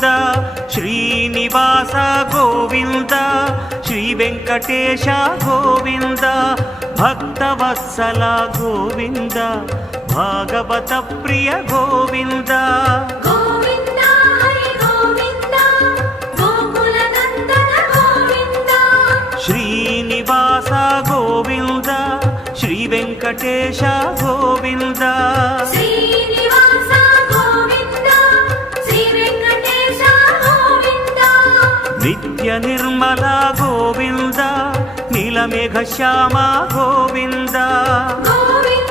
Govinda Srinivasa Govinda Shri Venkatesha Govinda Bhaktavatsala Govinda Bhagavata Priya Govinda Govinda Hari Govinda Gokula Nandana Govinda Srinivasa Govinda Shri Venkatesha Govinda Srinivasa Govinda Shri Venkatesha Govinda Nithya Nirmala Govinda నీలమేఘ Shyama Govinda Govinda